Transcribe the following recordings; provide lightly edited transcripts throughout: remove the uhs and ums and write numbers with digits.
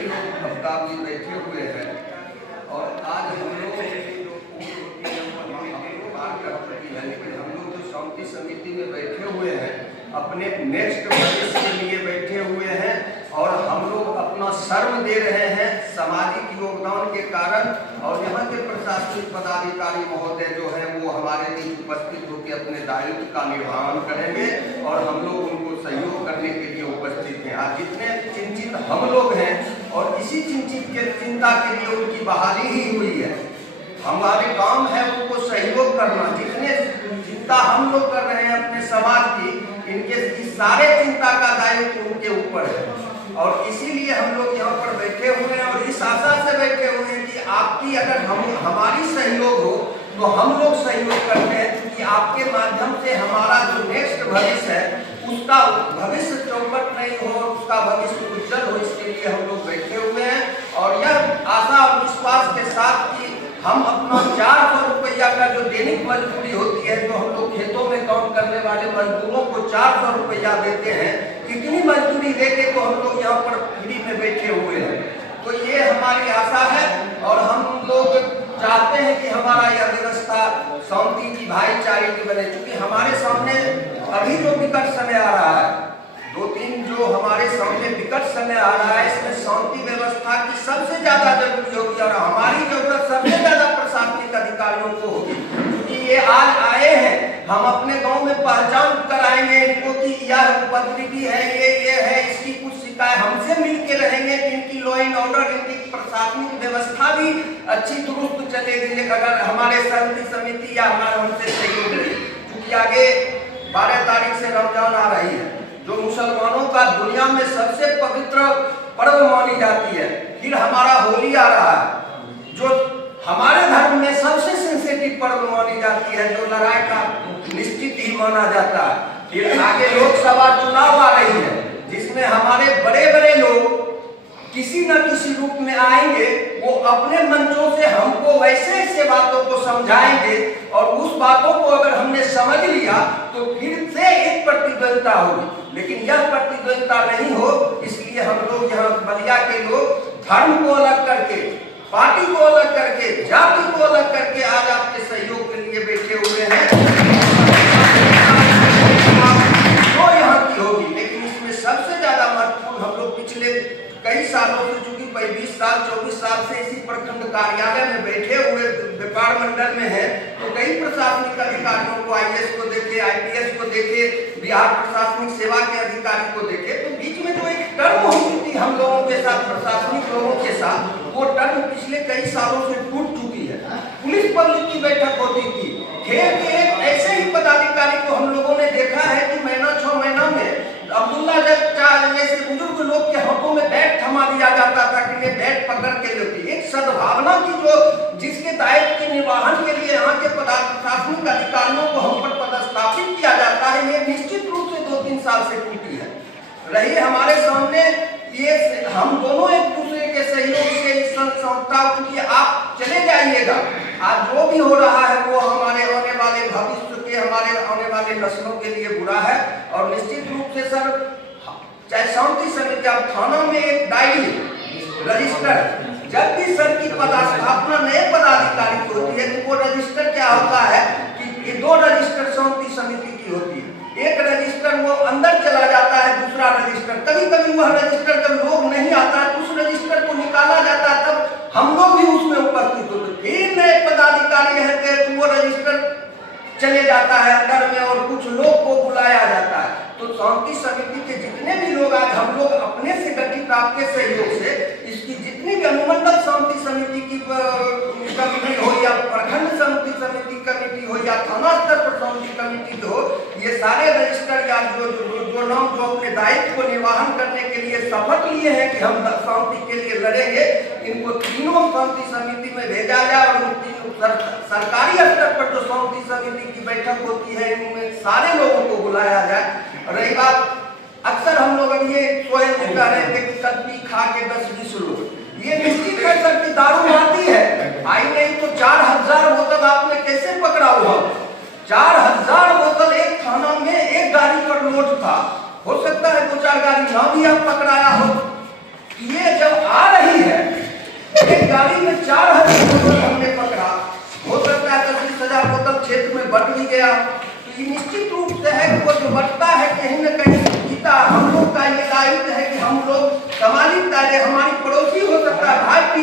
भी लोग अफ्ताब जी बैठे हुए हैं और आज हम लोग बात कर चुकी है, लेकिन हम लोग जो शांति समिति में बैठे हुए हैं अपने नेक्स्ट भविष्य के लिए बैठे हुए हैं और हम लोग अपना श्रम दे रहे हैं सामाजिक योगदान के कारण। और यहाँ के प्रशासनिक पदाधिकारी महोदय जो है वो हमारे बीच उपस्थित होकर अपने दायित्व का निर्वहन करेंगे और हम लोग उनको सहयोग करने के लिए उपस्थित हैं। आज जितने चिंतित हम लोग हैं और इसी चिंता के लिए उनकी बहाली ही हुई है। हमारे काम है उनको सहयोग करना। जितने चिंता हम लोग कर रहे हैं अपने समाज की, इनके इस सारे चिंता का दायित्व उनके ऊपर है और इसीलिए हम लोग यहाँ पर बैठे हुए हैं और इस आशा से बैठे हुए हैं कि आपकी अगर हमारी सहयोग हो तो हम लोग सहयोग करते हैं, क्योंकि आपके माध्यम से हमारा जो नेक्स्ट भविष्य है उसका भविष्य चौपट नहीं हो, उसका भविष्य उज्जवल हो, इसके लिए हम लोग बैठे हुए हैं। और यह आशा और विश्वास के साथ कि हम अपना 400 रुपया का जो दैनिक मजदूरी होती है, जो हम लोग खेतों में काम करने वाले मजदूरों को 400 रुपया देते हैं, इतनी मजदूरी देके तो हम लोग यहाँ पर फ्री में बैठे हुए हैं। तो ये हमारी आशा है और हम लोग चाहते हैं कि हमारा यह व्यवस्था शांति की भाईचारे की बने, क्योंकि हमारे सामने अभी जो विकट समय आ रहा है, 2-3 जो हमारे सामने विकट समय आ रहा है, इसमें शांति व्यवस्था की सबसे ज्यादा जरूरी होगी और हमारी जरूरत सबसे ज्यादा प्रशासनिक अधिकारियों को होगी, क्योंकि ये आज आए हैं। हम अपने गांव में पहचान कराएंगे इनको कि यह उपद्रवी है, ये है, इसकी कुछ शिकायत हमसे मिलके रहेंगे कि इनकी लॉ एंड ऑर्डर, इनकी प्रशासनिक व्यवस्था भी अच्छी दुरुस्त चलेगी अगर हमारे शांति समिति या हमारे हमसे सहयोग मिले। क्योंकि आगे 12 तारीख से रमजान आ रही है, जो मुसलमानों का दुनिया में सबसे पवित्र पर्व मानी जाती है। फिर हमारा होली आ रहा है, जो हमारे धर्म में सबसे सेंसिटिव पर्व मानी जाती है, जो लड़ाई का निश्चित ही माना जाता है। फिर आगे लोकसभा चुनाव आ रही है, जिसमें हमारे बड़े बड़े लोग किसी न किसी रूप में आएंगे, वो अपने मंचों से हमको वैसे ऐसे बातों को समझाएंगे और उस बातों को अगर हमने समझ लिया तो फिर से एक प्रतिद्वंदिता होगी। लेकिन यह प्रतिद्वंदिता नहीं हो, इसलिए हम लोग यहाँ बलिया के लोग धर्म को अलग करके, पार्टी को अलग करके, जाति को अलग करके आज आपके सहयोग के लिए बैठे हुए हैं। तो यहाँ की होगी, लेकिन इसमें सबसे ज्यादा महत्वपूर्ण हम लोग पिछले कई सालों से, चूंकि 20 साल 24 साल से इसी प्रखंड कार्यालय में बैठे हुए व्यापार मंडल में है, तो कई प्रशासनिक अधिकारियों को, IAS को देखे, IPS को देखे, बिहार प्रशासनिक सेवा के अधिकारी को देखे, तो बीच में जो एक टर्म होती थी हम लोगों के साथ, प्रशासनिक लोगों के साथ, वो टर्म पिछले कई सालों से टूट चुकी है। पुलिस पब्लिक की बैठक होती थी, खेल के एक ऐसे ही पदाधिकारी को हम लोगों ने देखा है कि महीना 6 महीना में अब्दुल्ला जैसे बुजुर्ग लोग के हाथों में बैट थमा दिया जाता था कि ये बैट पकड़ के लेती। एक सद्भावना की जो जिसके दायित्व के निर्वहन के लिए यहाँ के प्रशासनिक अधिकारियों को हम पर पदस्थापित किया जाता है, ये निश्चित रूप से 2-3 साल से टूटी है। रही हमारे सामने ये हम दोनों एक दूसरे के सहयोग से इस संस्था, क्योंकि आप चले जाइएगा, आज जो भी हो रहा है वो हमारे आने वाले भविष्य के, हमारे आने वाले नस्लों के लिए बुरा है। और निश्चित रूप से सर, चाहे शांति समिति, आप थाना में एक डायरी रजिस्टर, जब भी सर की पदस्थापना नए पदाधिकारी की होती है तो वो रजिस्टर क्या होता है कि 2 रजिस्टर शांति समिति की होती है। एक रजिस्टर वो अंदर चला जाता है, दूसरा रजिस्टर, कभी कभी वह रजिस्टर जब लोग नहीं आता है उस रजिस्टर को निकाला जाता है, तब हम लोग भी उसमें उपस्थित होते। फिर नए पदाधिकारी रहते हैं तो वो रजिस्टर चले जाता है अंदर में और कुछ लोग को बुलाया जाता है। तो शांति समिति के जितने भी लोग आज हम लोग अपने से गठित आपके सहयोग से इसकी जितनी भी अनुमंडल शांति समिति की कमेटी हो या प्रखंड शांति समिति कमेटी हो या थाना स्तर पर शांति कमेटी हो, ये सारे रजिस्टर या जो नाम जो अपने दायित्व को निर्वहन करने के लिए शपथ लिए हैं कि हम शांति के लिए लड़ेंगे, इनको तीनों शांति समिति में भेजा जाए और उन तीनों सरकारी स्तर पर जो शांति समिति की बैठक होती है इनमें सारे लोगों को बुलाया जाए। रही बात, अक्सर हम लोग अब ये स्वयं कह रहे थे कि कल्पी खा के 10-20 लोग, ये निश्चित कर सकती दारू आती है, आई नहीं तो 4000 बोतल आपने कैसे पकड़ा हुआ? 4000 बोतल एक थाना में एक गाड़ी पर लोड था, हो सकता है 2-4 गाड़ी ना भी आप पकड़ाया हो। ये जब आ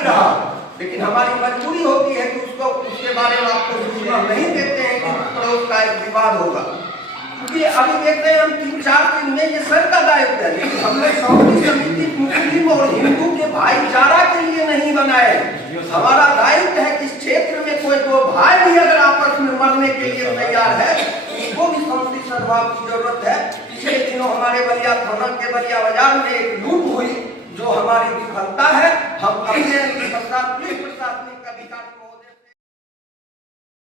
रहा, लेकिन हमारी मजबूरी होती है कि उसको उसके बारे में आपको सूचना नहीं देते हैं कि पड़ोस का एक विवाद होगा। क्योंकि अभी देख रहे हैं हम 3-4 दिन में ये सर का दायित्व है, लेकिन हमने शांति समिति मुस्लिम और हिंदू के भाईचारा के लिए नहीं बनाए। हमारा दायित्व है कि इस क्षेत्र में कोई दो भाई भी अगर आपस में मरने के लिए तैयार है, उनको भी शांति सद्भाव की जरूरत है। पिछले दिनों हमारे बलिया थाना के बलिया बाजार में एक लूट हुई, जो हमारी विफलता है। हम अपने पुलिस प्रशासनिक अधिकारी